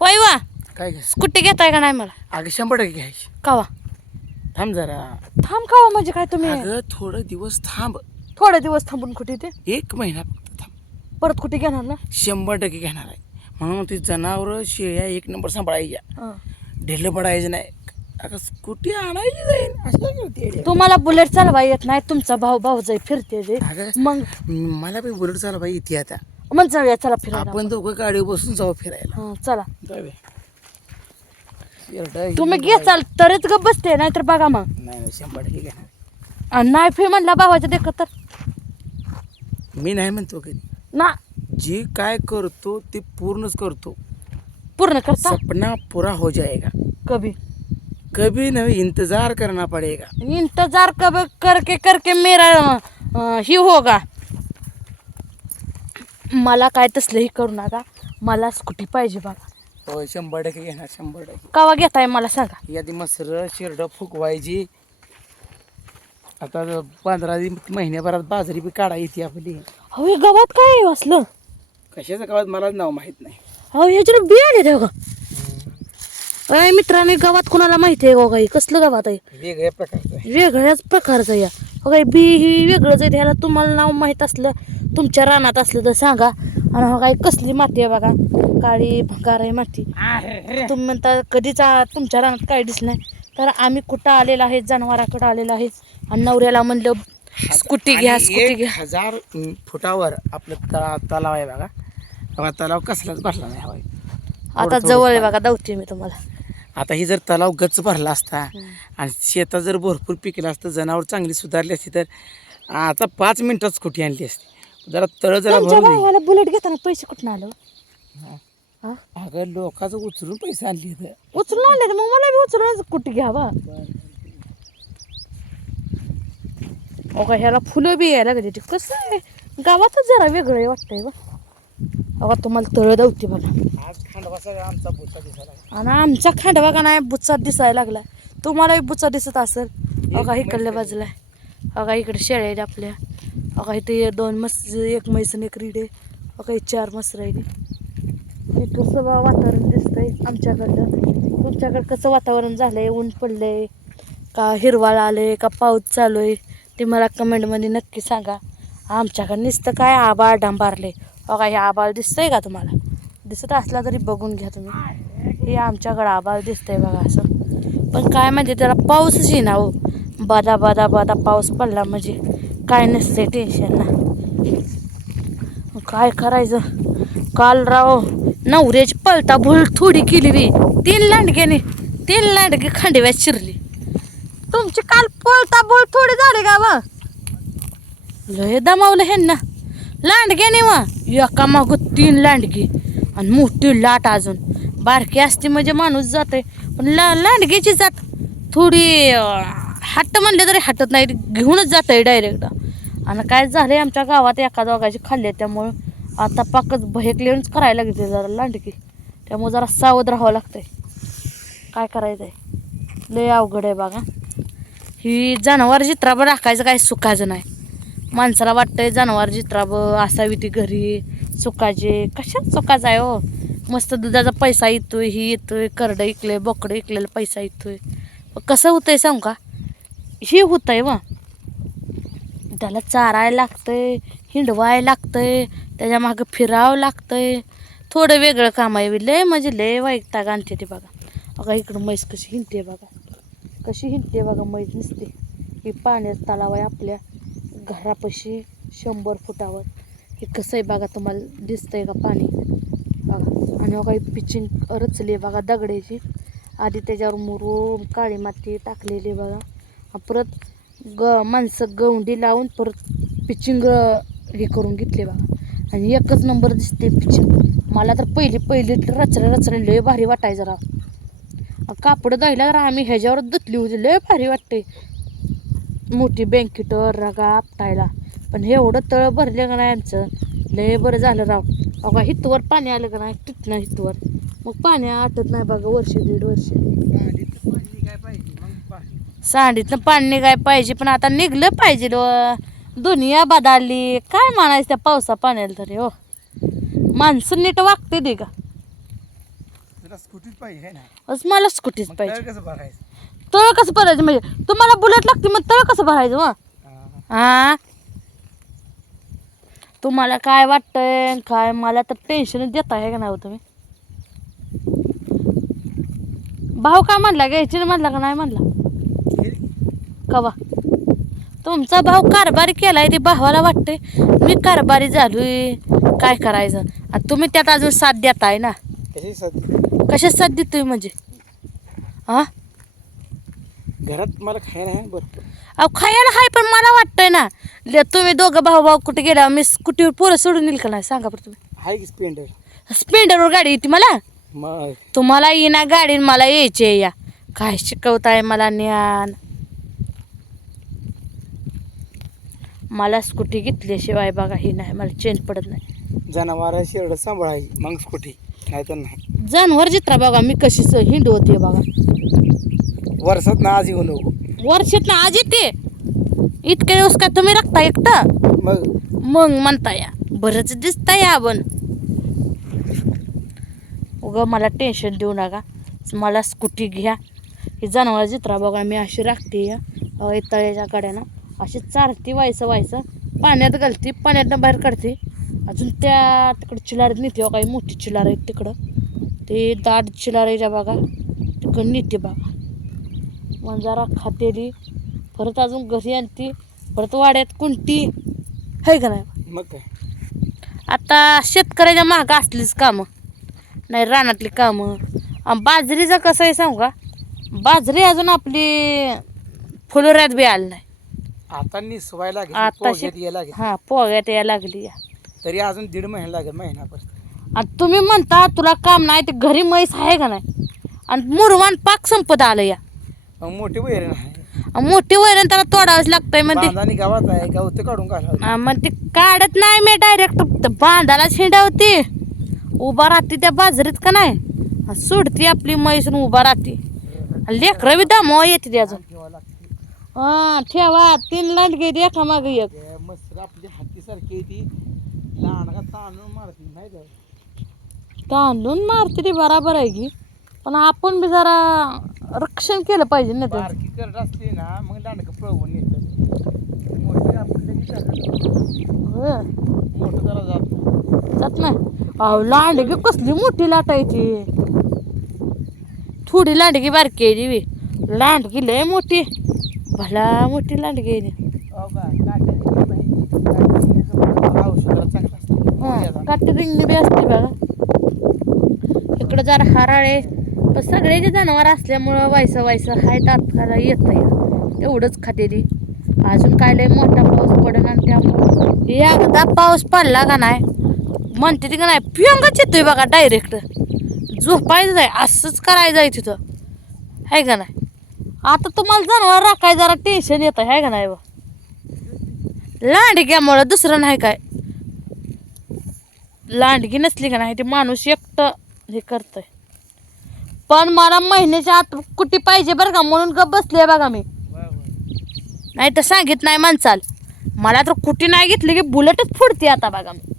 होय वा. काय घ्या स्कूटी घेताय का नाही मला? अगं शंभर टक्के घ्यायची. कावा? थांब जरा. थांब कावा म्हणजे काय तुम्ही? अगं थोडं दिवस थांब. थोडे दिवस थांबून कुठे ते? एक महिना फक्त थांब. परत कुठे घेणार ना? शंभर टक्के घेणार आहे. म्हणून ती जनावरं शेळ्या एक नंबर सांभाळायच्या हं. ढिलं पडायचं नाही. अगं स्कूटी आणायची जाईल असं काय करते? तुम्हाला बुलेट चालवा येत नाही तुमचा भाऊ भाऊ जाई फिरते ते अगं मग? मला पण बुलेट चालवा इथे आता. मग जाऊया चला फिरायला आपण दोघं गाडीवर बसून जाऊ फिरायला. हं, चला. जाऊया. तुम्ही घेचाल तरच ग बसते नाहीतर बघा मग. नाही नाही शंभर टक्के घेणार. आणि नाही फी म्हणला भावाच्या देखत तर. मी नाही म्हणतो कधी. ना. जे काय करतो ते पूर्णच करतो. पूर्ण करता? सपना पूरा हो जाएगा कभी. कभी नहीं इंतजार करना पड़ेगा. इंतजार कब करके करके मेरा अं, ही होगा. मला काय तसलंही करू नका. मला स्कूटी पाहिजे बघा. होय शंभर टक्के घेणार शंभर टक्के. कवा घेताय मला सांगा. यादी मसर शिरडं फुकवायची आता पंधरा दि- महिन्याभरात बाजरी बी काढा येते आपली. अहो हे गावात काय आहे असलं? कशाचं गावात? मला नाव माहीत नाही. अहो ह्याच्यावर बी आले ते बघा अय मित्रांनो गावात कोणाला माहिती आहे बघा हे कसलं गावात आहे? वेगळ्या प्रकारचं. वेगळ्याच प्रकारचं या. बघा बी ही वेगळंच आहे ह्याला तुम्हाला नाव माहीत असलं. तुमच्या रानात असलं तर सांगा. आणि हो काय कसली माती आहे बघा. काळी भंगार आहे माती तुम्ही म्हणता कधीच तुमच्या रानात काय दिसलं नाही. तर आम्ही कुठं आलेलं आहे? जनावराकडं आलेलं आहे. आणि नवऱ्याला म्हणलं स्कूटी घ्या स्कूटी घ्या. हजार फुटावर आपलं तळा तलाव आहे बघा. तलाव कसलाच भरला नाही हवाय आता जवळ आहे बघा दावते मी तुम्हाला. आता ही जर तलाव गच्च भरला असता आणि शेतात जर भरपूर पिकलं असतं जनावर चांगली सुधारली असती तर आता पाच मिनिटात स्कूटी आणली असती. जरा तळ जरा तुमच्या भरून दे. भावाला बुलेट घेताना पैसे कुठून आलं? हा? अगं लोकांचं उचलून पैसे आणले इथं. उचलून आणले तर मग मला बी उचलून कुठे घ्यावा? अगं ह्याला फुलं बी यायला लागली ते. कसं आहे? गावातच जरा वेगळं आहे वाटतंय बा अगं तुम्हाला तळ दावते बघा. आज आमचा दिसायला. आणि आमचा खांडवा का नाही बुचा दिसायला लागला. तुम्हालाही बुचा दिसत असेल. अगं इकडल्या बाजूला. अगं इकडे शेळ्या आहेत आपल्या. अका इथे दोन मस एक म्हैस एक रिडे आहे. अगं चार मस आहे हे कसं वातावरण दिसतंय आमच्याकडलं तुमच्याकडं कसं वातावरण झालंय? ऊन पडलंय का हिरवाळ आलंय का पाऊस चालू आहे ते मला कमेंटमध्ये नक्की सांगा. आमच्याकडं नुसतं काय आबाळ डांबारले अका हे आबाळ दिसतंय का तुम्हाला? दिसत असला तरी बघून घ्या तुम्ही. हे आमच्याकडं आबाळ दिसतंय बघा असं. पण काय म्हणजे त्याला पाऊसच येईना हो. बादा बादा बादा पाऊस पडला म्हणजे. काय नसते टेन्शन ना काय करायचं? काल राव नवऱ्याची पलता भूल थोडी केली बी तीन लांडग्याने तीन लांडगे खांडव्यात शिरली. तुमची काल पळता भूल थोडी झाली का व? लय दमावलं हे ना लांडग्याने वा? एका माग तीन लांडगी आणि मोठी लाट अजून. बारकी असते म्हणजे माणूस जाते पण ला लांडगीची जात थोडी हट्ट म्हणले तरी हटत नाही घेऊनच जात आहे डायरेक्ट आणि काय झालं आमच्या गावात एका दोघाची खाल्ले त्यामुळं आता पाकच भयकलेच करायला लागते जरा लांडगी. त्यामुळं जरा सावध राहावं लागतंय. काय करायचं आहे लय अवघड आहे बघा. ही जनावर जित्राबर राखायचं काय सुखायचं नाही. माणसाला वाटतंय जनावर जित्राब असावी ती घरी. सुखाचे. कशात सुखाचं आहे हो? मस्त दुधाचा पैसा येतोय ही येतोय करडं इकले बोकडं इकलेला पैसा येतोय. कसं होतंय सांगू का? हे होतंय मग त्याला चारायला लागतंय हिंडवायला लागतंय त्याच्या मागं फिरावं लागतंय. थोडं वेगळं काम आहे लय म्हणजे लय वाईकता आणते ते बघा. अगं इकडं म्हैस कशी हिंडते बघा. कशी हिंडते बघा म्हैस नसते. ही पाण्यात तलाव आहे आपल्या घरापाशी शंभर फुटावर. हे कसं आहे बघा तुम्हाला दिसतंय का पाणी? बघा. आणि बघा ही पिचिंग रचली आहे बघा दगडाची. आधी त्याच्यावर मुरूम काळी माती टाकलेली आहे बघा. परत ग माणसं गवंडी लावून परत पिचिंग हे करून घेतले बघा. आणि एकच नंबर दिसते पिचिंग मला तर पहिली पहिली रचले रचले लय भारी वाटायचं राव कापड द्यायला जरा आम्ही ह्याच्यावर धुतली होती लय भारी वाटते मोठी बँकेटर रगा आपटायला. पण एवढं तळ भरले का नाही आमचं? लय बरं झालं राव. अगा हितवर पाणी आलं का नाही? तिथनं हितवर. मग पाणी आटत नाही बघा वर्ष दीड वर्ष गाडीत पाणी काय पाहिजे मग पाणी. सांडीतनं पाणी निघाय पाहिजे पण आता निघलं पाहिजे. दुनिया बदलली. काय म्हणायचं त्या पावसा पाण्याला तरी हो. माणसं नीट वागते दे का? स्कूटीच पाहिजे मला स्कूटीच पाहिजे. तळ कसं भरायचं? म्हणजे तुम्हाला बुलेट लागते मग तळ कसं भरायचं मग हा. तुम्हाला काय वाटतंय? काय मला तर टेन्शनच देत आहे का नाही हो तुम्ही? भाऊ काय म्हणला? घ्यायची म्हणला का नाही म्हणला? कवा? तुमचा भाऊ कारभारी केलाय ते भावाला वाटतंय. मी कारभारी झालोय. काय करायचं? आणि तुम्ही त्यात अजून साथ देताय ना. कशी सध्या कशा साथ देतोय म्हणजे? हा घरात मला खायला आहे बरं अहो खायला हाय पण मला वाटतंय ना. ले तुम्ही दोघं भाऊ भाऊ कुठे गेला मी स्कूटीवर पोरं सोडून येईल का नाही? सांगा बरं तुम्ही. आहे की स्पेंडर स्प्लेंडरवर गाडी येते मला? मग. तुम्हाला येईना गाडी मला यायची या. काय शिकवताय मला ज्ञान? मला स्कूटी घेतल्याशिवाय बघा ही नाही मला चेन पडत नाही. जनावर शेरड सांभाळायची मग स्कूटी नाही तर नाही. जनावर चित्रा बघा मी कशी स- हिंड होते बघा. वर्षात ना आज येऊ नको वर्षात ना आज येते इतके दिवस काय तुम्ही राखता एकटं? मग? मग म्हणता या बरंच दिसता या आपण. उगं मला टेन्शन देऊ नका. मला स्कूटी घ्या. ही जनावर जित्रा बघा मी अशी राखते या. तळ्याच्या कड्यानं. अशी चारती व्हायचं व्हायचं पाण्यात घालते पाण्यातनं बाहेर काढते. अजून त्या तिकडं चिलारीत नेते हो काही मोठी चिलार आहेत तिकडं. ते दाट चिलार आहे बघा. तिकडं नेते बघा मग जरा खातेली. परत अजून घरी आणते. परत वाड्यात कुंटी आहे का नाही? मग काय? आता शेतकऱ्याच्या मागं असलीच कामं. नाही रानातली कामं. आणि बाजरीचं कसं आहे सांगू का? बाजरी अजून आपली फुलोऱ्यात बी आली नाही. आता पोग्यात यायला लागेल. हां पोग्यात यायला लागली. तरी अजून दीड महिना लागेल महिनाभर आणि तुम्ही म्हणता तुला काम नाही ते घरी म्हैस आहे का नाही? आणि मुरवान पाक संपत आलं या. मग मोठी वैर नाही आणि मोठी वैरण त्याला तोडावंच लागतंय मग ते बांधानी गावात आहे गावत काढून घालावं हा, मग ते काढत नाही मी डायरेक्ट बांधाला शिंडावते. उभा राहते त्या बाजरीत का नाही? आणि सोडते आपली म्हैस आणि उभा राहते. लेकरं बी दामवा येते ते अजून. लागते हा ठेवा. तीन लांडगे एका मागे एक. ते मस्त आपली हत्तीसारखी आहे ती. लहान का तांदूळ मारती नाही का? तांदून मारते ती बराबर आहे की. पण आपण बी जरा रक्षण केलं पाहिजे ना बारकी करत असली ना मग दांडकं पळवून येतात मोठी आपण लगेच जातात. होय. मोठं जरा जात नाही. जात नाही. अहो लांडगी कसली मोठी लाटायची थोडी लांडगी बारकी आहे ती बी. लांडगी लय मोठी. भला मोठी लांडगी. हो का? काट्याची पण माहिती. काट्याची पण औषधाला चांगलं असतं. हा याला. काठी रिंगणी बी असते बघा. इकडं जरा हराळे पण सगळ्याचे जनावर असल्यामुळं व्हायचं व्हायचं हाय तात्काळ येतं या तेवढंच खाते ती. अजून काय लय मोठा पाऊस पडेल आणि त्यामुळं. एकदा पाऊस पडला का नाही म्हणते ती का नाही पिंगच येतोय बघा डायरेक्ट झोपायचं आहे असंच करायचं आहे तिथं. आहे का नाही? आता तुम्हाला जनावर राखाय जरा टेन्शन येतं आहे का नाही बा? लांडग्यामुळं दुसरं नाही काय. लांडगी नसली का नाही ते माणूस एकटं हे करतंय. पण मला महिन्याच्या आत कुठे पाहिजे बरं का म्हणून गप बसले बघा मी. नाही तर सांगित नाही माणसाल मला तर कुठे नाही घेतली की बुलेटच फुडते आता बघा मी.